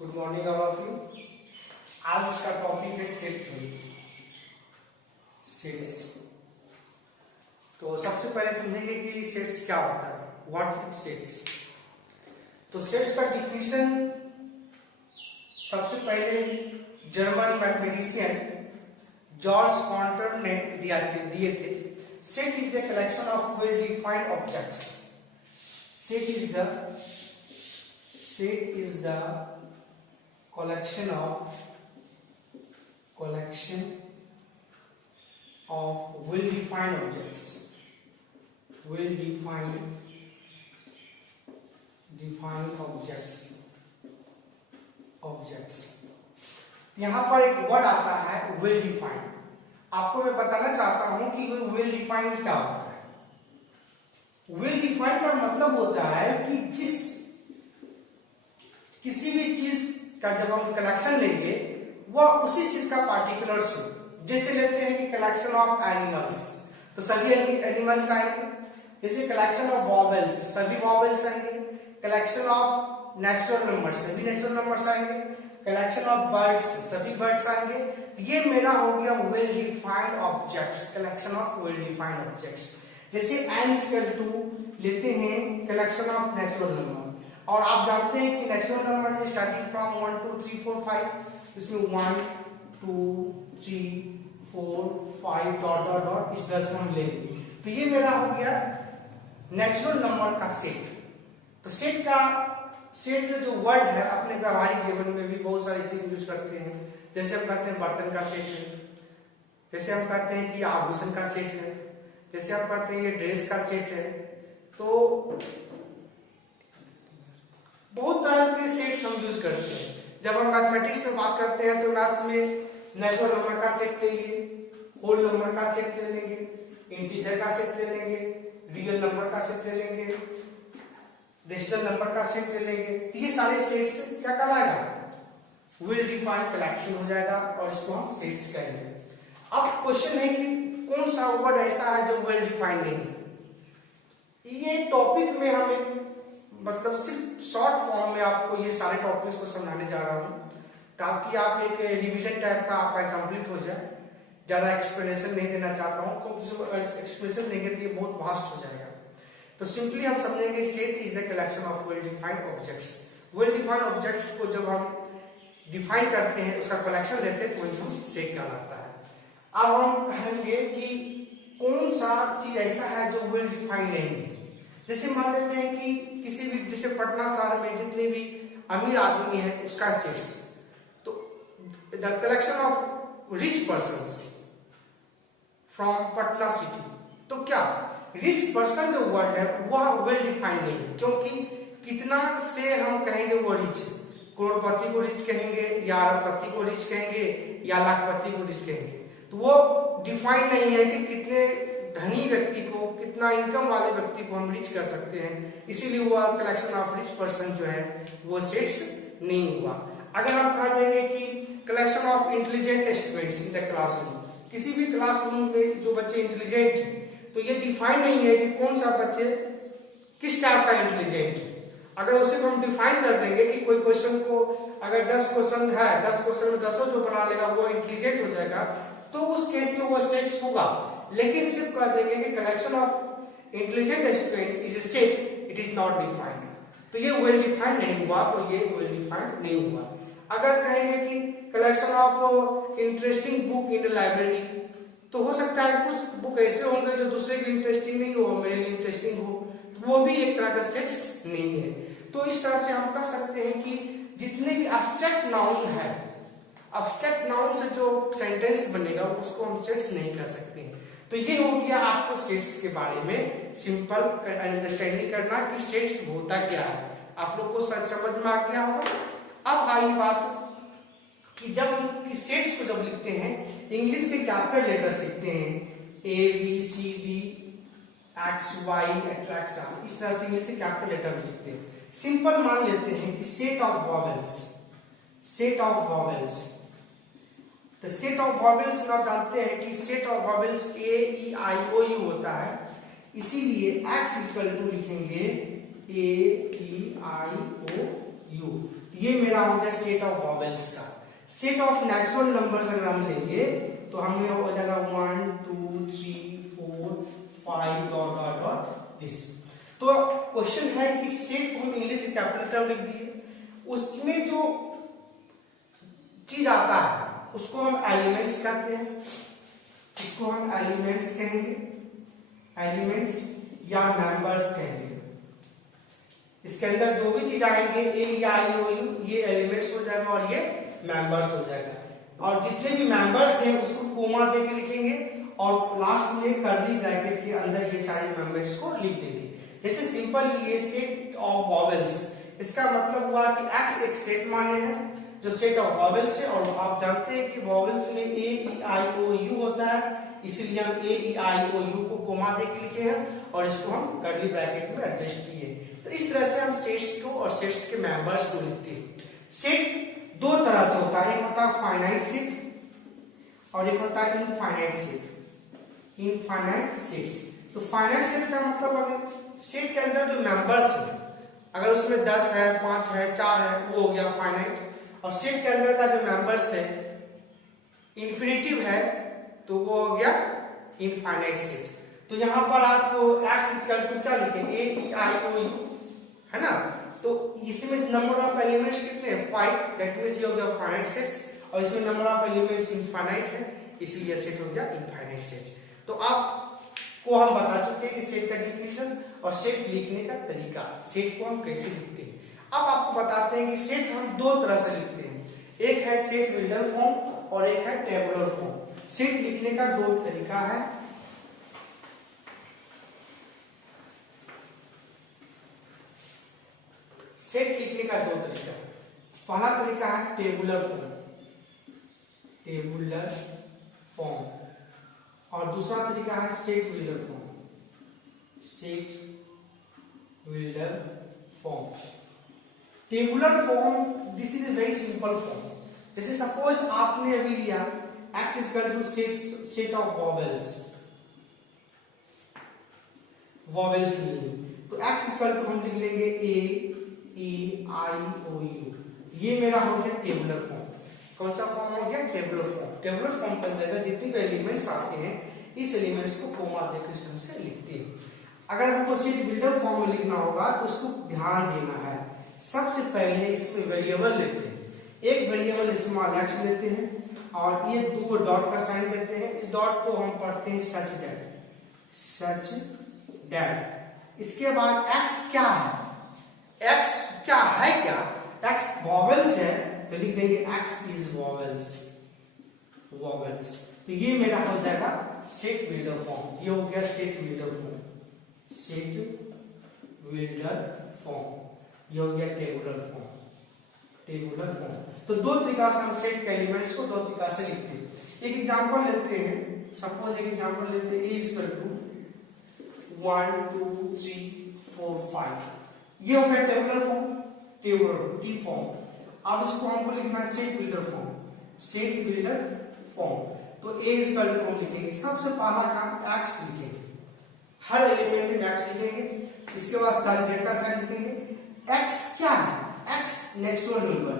Good morning all of you. आज का topic है सेट थ्योरी, सेट्स। तो सबसे पहले समझेंगे कि सेट्स क्या होता है, व्हाट इज सेट्स। तो सेट्स का डिफिनेशन सबसे पहले जर्मन मैथमेटिशियन जॉर्ज कॉन्टर ने दिए थे। Set is the collection of well defined objects. Set is the collection of well-defined objects, objects। यहां पर एक वर्ड आता है वेल डिफाइंड। आपको मैं बताना चाहता हूं कि वेल डिफाइंड क्या होता है। वेल डिफाइंड का मतलब होता है कि किसी भी चीज का जब हम कलेक्शन लेंगे वह उसी चीज का पार्टिकुलर्स हो। जैसे लेते हैं कि कलेक्शन ऑफ एनिमल्स, तो सभी एनिमल्स आएंगे। जैसे कलेक्शन ऑफ वॉवेल्स, सभी वॉवेल्स आएंगे। कलेक्शन ऑफ नेचुरल नंबर्स, सभी नेचुरल नंबर्स आएंगे। कलेक्शन ऑफ बर्ड्स, सभी बर्ड्स आएंगे। ये मेरा हो गया well defined objects, collection of well defined objects. जैसे n लेते हैं कलेक्शन ऑफ नेचुरल नंबर, और आप जानते हैं कि natural number is starting from 1 2 3 4 5। इसमें 1 2 3 4 5 डॉट डॉट डॉट इस तरह से हम लेंगे। तो ये मेरा हो गया नेचुरल नंबर का सेट। तो सेट जो वर्ड है अपने व्यवहारिक जीवन में भी बहुत सारी चीज यूज करते हैं। जैसे हम कहते हैं बर्तन का सेट है, जैसे हम कहते हैं कि आभूषण का सेट है, जैसे हम कहते हैं ये ड्रेस का सेट है। तो बहुत तरह के सेट्स हम यूज करते हैं। जब हम मैथमेटिक्स में बात करते हैं तो मैथ्स में नेचुरल नंबर का सेट लेंगे, होल नंबर का सेट ले लेंगे, इंटीजर का सेट ले लेंगे, रियल नंबर का सेट ले लेंगे, रेशनल नंबर का सेट ले लेंगे। तो ये सारे सेट्स क्या कहलाएगा, वेल डिफाइंड कलेक्शन हो जाएगा और इसको हम सेट्स कहेंगे। अब क्वेश्चन है कि कौन सा वर्ड ऐसा है जो वेल डिफाइंड नहीं है। ये टॉपिक में हम मतलब सिर्फ शॉर्ट फॉर्म में आपको ये सारे टॉपिक्स को समझाने जा रहा हूं, ताकि आप एक रिवीजन टाइप का आपका कंप्लीट हो जाए। ज्यादा एक्सप्लेनेशन नहीं देना चाहता हूं, क्योंकि एक्सप्लेनेशन देंगे तो ये बहुत वास्ट हो जाएगा। तो सिंपली हम समझेंगे set is the collection of well defined objects. Well defined objects को जब हम डिफाइन करते हैं, उसका कलेक्शन लेते हैं, तो वही सेट कहलाता है। अब हम कहेंगे कि कौन सा चीज ऐसा है जो वेल डिफाइंड नहीं है। जैसे मान लेते हैं कि किसी भी, जैसे पटना शहर में जितने भी अमीर आदमी है उसका सेट्स, तो the collection of rich persons from Patna city. तो क्या रिच पर्सन जो वर्ड है वह वेल डिफाइंड नहीं है, क्योंकि कितना से हम कहेंगे वो रिच, करोड़पति को रिच कहेंगे या अरबपति को रिच कहेंगे या लाखपति को रिच कहेंगे। तो वो डिफाइंड नहीं है कि कितने धनी व्यक्ति को, कितना इनकम वाले व्यक्ति को हम रिच कर सकते हैं। इसीलिए वो कलेक्शन ऑफ रिच पर्सन जो है वो सेट्स नहीं हुआ। अगर हम कह देंगे कि collection of intelligent students in the classroom, किसी भी क्लासरूम में जो बच्चे इंटेलिजेंट हैं, तो ये डिफाइन नहीं है कि कौन सा बच्चे किस टाइप का इंटेलिजेंट है। अगर उसे हम डिफाइन कर देंगे कि कोई क्वेश्चन को अगर 10 क्वेश्चन है, 10 क्वेश्चन में 10 जो बना लेगा वो इंटेलिजेंट हो जाएगा, तो उस केस में वो सेट्स होगा। लेकिन सिर्फ कह देंगे कि collection of intelligent students is a set, it is not defined, तो ये वेल डिफाइंड नहीं हुआ, तो ये वेल डिफाइंड नहीं हुआ। अगर कहेंगे कि collection of interesting book in library, तो हो सकता है कुछ बुक ऐसे होंगे जो दूसरे के इंटरेस्टिंग नहीं हो, मेरे लिए इंटरेस्टिंग हो, तो वो भी एक तरह का सेट्स नहीं है। तो इस तरह से हम कह सकते हैं कि जितने भी एब्स्ट्रैक्ट नाउन है, एब्स्ट्रैक्ट नाउन से जो सेंटेंस बनेगा उसको हम सेट्स नहीं कर सकते हैं। तो ये हो गया आपको सेट्स के बारे में सिंपल अंडरस्टैंडिंग करना कि सेट्स होता क्या है। आप लोग को समझ में आ गया होगा। अब आई बात कि जब हम सेट्स को जब लिखते हैं, इंग्लिश के कैपिटल लेटर्स लिखते हैं, A B C D X Y attraction, इस तरह से इंग्लिश के कैपिटल लेटर लिखते हैं। सिंपल मान लेते हैं कि set of vowels, set of vowels, तो सेट ऑफ वॉवेल्स आप जानते हैं कि set of vowels A E I O U होता है, इसीलिए x इक्वल टू लिखेंगे ए ई आई ओ यू, ये मेरा हो गया सेट ऑफ वॉवेल्स का। सेट ऑफ नेचुरल नंबर्स अगर हम लेंगे तो हमें हो जाएगा 1 2 3 4 5 डॉट डॉट डॉट दिस। तो क्वेश्चन है कि सेट को हम इंग्लिश में कैपिटल टर्म लिख दिए, उसमें जो चीज आता है उसको हम एलिमेंट्स कहते हैं, इसको हम एलिमेंट्स कहेंगे, एलिमेंट्स या मेंबर्स कहेंगे। इसके अंदर जो भी चीज आएंगे ए या आई ओ यू, ये एलिमेंट्स हो जाएगा और ये मेंबर्स हो जाएगा। और जितने भी मेंबर्स हैं उसको कोमा देके लिखेंगे और लास्ट में कर्ली ब्रैकेट के अंदर ये सारे मेंबर्स को लिख देंगे। जैसे सिंपल ये सेट ऑफ वॉवेल्स, इसका मतलब हुआ कि एक्स एक सेट माने हैं जो सेट ऑफ वॉवेल्स है, और आप जानते हैं कि वॉवेल्स में ए ई आई ओ यू होता है, इसलिए हम ए ई आई ओ यू को कोमा देके लिखे हैं और इसको हम कर्ली ब्रैकेट में एडजस्ट किए। तो इस तरह से हम सेट्स को और सेट्स के मेंबर्स को लिखते हैं। सेट दो तरह से होता है, एक होता है फाइनाइट सेट और एक होता है इनफाइनाइट सेट। इनफाइनाइट सेट्स, तो फाइनाइट सेट का मतलब अगर सेट के अंदर जो मेंबर्स है अगर उसमें 10 है 5 है 4 है वो हो गया फाइनाइट, और सेट के अंदर का जो मेंबर्स है इंफिनिटिव है तो वो हो गया इनफाइनाइट सेट। तो यहां पर आप एक्स इक्वल टू क्या लिखेंगे, ए ई आई ओ यू, है ना। तो इसमें नंबर ऑफ एलिमेंट्स कितने हैं 5, दैट मींस ये हो गया फाइनाइट सेट, और इसमें नंबर ऑफ एलिमेंट्स इनफाइनाइट है इसलिए सेट हो गया इनफाइनाइट सेट। तो आपको हम बता चुके हैं कि सेट का डिफिनीशन और सेट लिखने का तरीका, सेट को हम कैसे लिखते हैं। अब आपको बताते हैं कि सेट हम दो तरह से लिखते हैं, एक है सेट बिल्डर फॉर्म और एक है टेबुलर फॉर्म। सेट लिखने का दो तरीका है, सेट लिखने का दो तरीका। पहला तरीका है टेबुलर फॉर्म, टेबुलर फॉर्म, और दूसरा तरीका है set builder form, set builder form. Tabular form this is very simple form. जैसे सपोज आपने अभी लिया x is equal to set of vowels, vowels लिए तो x इज इक्वल टू हम लिख लेंगे ए ई आई ओ यू, ये मेरा हो गया टेबुलर फॉर्म। कौन सा फॉर्म हो गया, टेबुलर फॉर्म। टेबुलर फॉर्म के अंदर जितने भी एलिमेंट्स आते हैं इस एलिमेंट्स को कोमा देकर से लिखते हैं। अगर हमको सेट बिल्डर फॉर्म में लिखना होगा तो उसको ध्यान देना है, सबसे पहले इसमें वेरिएबल लेते हैं, एक वेरिएबल स्मॉल एक्स लेते हैं और ये दो डॉट का साइन देते हैं, इस डॉट को हम पढ़ते हैं सच दैट, सच दैट। इसके बाद एक्स क्या है, एक्स क्या है, क्या एक्स वॉवेल्स है तो लिख देंगे एक्स इज वॉवेल्स, वॉवेल्स। तो ये मेरा हो जाएगा सेट बिल्डर फॉर्म, ये हो गया set builder form, set builder form, ये हो गया टेबुलर फॉर्म, टेबुलर फॉर्म। तो दो तरीका से हम सेट के एलिमेंट्स को दो तरीका से लिखते हैं। एक एग्जांपल लेते हैं, सपोज एक एग्जांपल लेते हैं, a इज इक्वल टू 1 2 3 4 5, ये हो गया tabular form, tabular T form. अब इसको हमको लिखना है set builder form, set builder form. तो a इज इक्वल टू हम लिखेंगे, सबसे पहला काम x लिखेंगे, हर एलिमेंट में x लिखेंगे, इसके बाद सच दैट का साइन लिखेंगे। x क्या है, x natural number,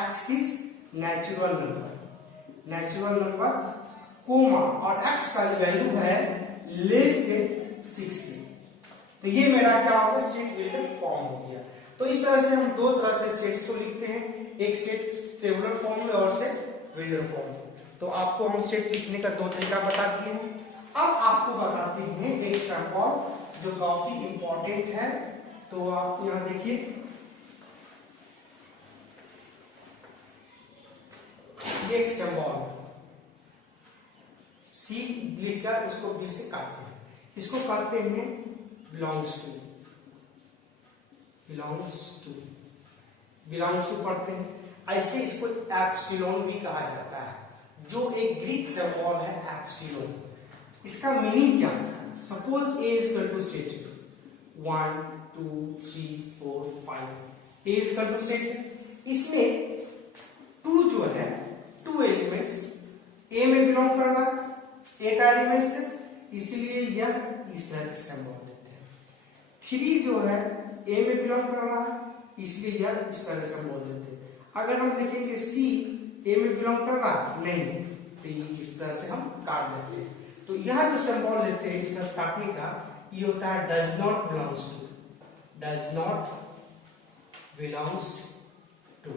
x is natural number, natural number comma, और x का वैल्यू है लेस देन 60। तो ये मेरा क्या हो गया, सेट बिल्डर फॉर्म हो गया। तो इस तरह से हम दो तरह से सेट्स को लिखते हैं, एक सेट टेबुलर फॉर्म में और सेट बिल्डर फॉर्म में। तो आपको हम सेट लिखने का दो तरीका बता दिए हैं। अब आपको बताते हैं एक सैंपल जो काफी इंपॉर्टेंट है। तो आप यहां देखिए, ये एक सिंबल सी लिखकर उसको बी से काटते हैं, इसको करते हैं belongs to, belongs to, belongs to पढ़ते हैं। ऐसे इसको एप्सिलॉन भी कहा जाता है, जो एक ग्रीक सिंबल है एप्सिलॉन। इसका मीनिंग क्या होता है, suppose A is equal to set 1 2 3 4 5, A is equal to set है, इसमें 2 जो है 2 एलिमेंट्स ए में बिलोंग कर रहा है, एक एलिमेंट से, इसलिए यह इस तरह के सिंबल देते हैं। 3 जो है ए में बिलोंग कर रहा है, इसलिए यह इस तरह से हम बोल देते हैं। अगर हम देखेंगे सी ए में बिलोंग कर रहा नहीं, तो ये इस तरह से हम काट देते हैं। तो यह जो सिंबल लेते हैं इस काटने का, ये होता है does not belongs to, does not belongs to,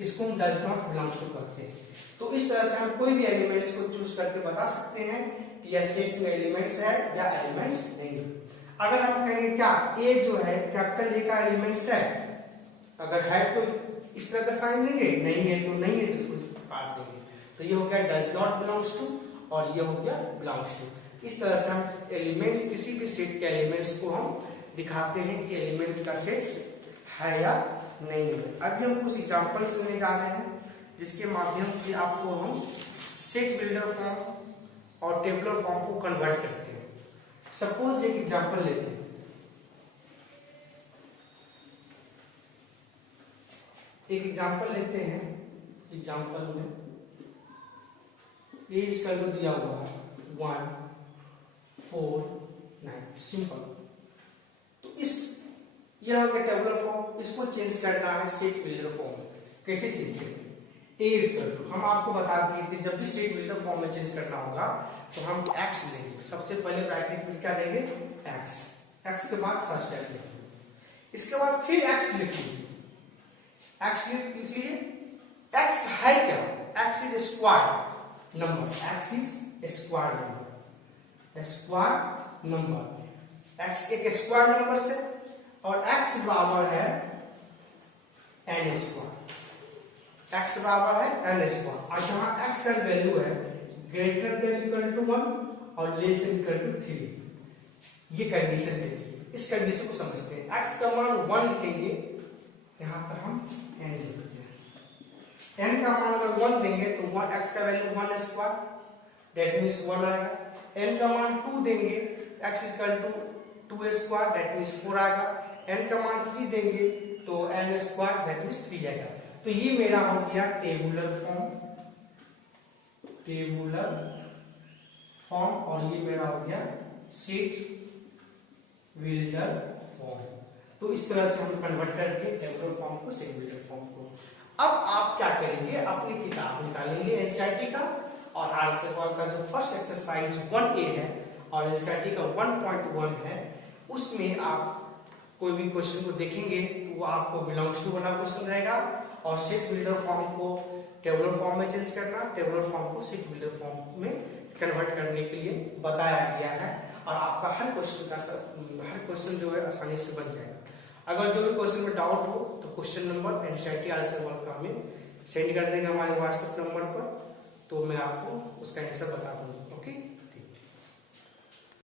इसको हम डज नॉट बिलोंग्स टू करते हैं। तो इस तरह से हम कोई भी एलिमेंट्स को चूज करके बता सकते हैं कि यह सेट में एलिमेंट्स है या एलिमेंट्स नहीं। अगर हम कहेंगे क्या ए जो है कैपिटल ए का एलिमेंट्स है, अगर है तो इस तरह का साइन देंगे, नहीं है तो नहीं है, तो इसको काट देंगे। तो ये हो गया डज नॉट बिलोंग्स टू और ये हो गया बिलोंग्स टू। इस तरह से हम एलिमेंट्स, किसी भी सेट के एलिमेंट्स को हम दिखाते हैं कि एलिमेंट्स का सेट है या नहीं है। अभी हम कुछ एग्जांपल्स लेने जा रहे हैं जिसके माध्यम से आपको हम सेट बिल्डर फॉर्म और टेबुलर फॉर्म को कन्वर्ट करते हैं। सपोज एक एग्जांपल लेते हैं, एक एग्जांपल लेते हैं। एग्जांपल में ए इसका जो दिया हुआ है 1 4 9 सिंपल। तो इस यह हो गया टेबुलर फॉर्म, इसको चेंज करना है सेट बिल्डर फॉर्म। कैसे चेंज करेंगे? ए इक्वल टू, हम आपको बता दिए थे जब भी सेट बिल्डर फॉर्म में चेंज करना होगा तो हम एक्स लेंगे। सबसे पहले ब्रैकेट में क्या लेंगे? एक्स, एक्स के बाद सच लेंगे, इसके बाद फिर एक्स लिखिए, एक्स लिख लीजिए। एक्स है क्या? X is square number, x is square number, square number. X एक स्क्वायर नंबर से और एक्स बराबर है एन स्क्वायर, एक्स बराबर है एन स्क्वायर। और जहां एक्स का वैल्यू है ग्रेटर देन इक्वल टू 1 और लेस देन इक्वल टू 3, ये कंडीशन है। इस कंडीशन को समझते हैं। एक्स का मान 1 लिखेंगे, यहां पर हम एन लिखते हैं। एन का मान अगर 1 देंगे तो 1 एक्स का वैल्यू 1 स्क्वायर, दैट मींस 1 आएगा। एन का मान 2 देंगे, x equal to 2 square, that means 4 आएगा। एन का मान 3 देंगे तो एन स्क्वायर, दैट मींस 3 आएगा। तो ये मेरा हो गया टेबुलर फॉर्म, टेबुलर फॉर्म, और ये मेरा हो गया सेट बिल्डर फॉर्म। तो इस तरह से हम कन्वर्ट करके टेबुलर फॉर्म को सेट बिल्डर फॉर्म को। अब आप क्या करेंगे? अपनी किताब निकालेंगे एनसीईआरटी का और आरएसएफआर का जो फर्स्ट एक्सरसाइज 1A है और एनसीईआरटी का 1.1 है, उसमें आप कोई भी क्वेश्चन को देखेंगे तो वो आपको बिलोंग्स टू वाला क्वेश्चन रहेगा और सेट बिल्डर फॉर्म को टेबुलर फॉर्म में चेंज करना, टेबुलर फॉर्म को सेट बिल्डर फॉर्म में कन्वर्ट करने के लिए बताया गया है। और आपका हर क्वेश्चन जो है आसानी से बन जाएगा। अगर जो भी क्वेश्चन में डाउट हो तो क्वेश्चन नंबर एनसीईआरटी आरएसएफआर का हमें सेंड कर देंगे हमारे व्हाट्सएप नंबर पर, तो मैं आपको उसका आंसर बता दूंगा। ओके।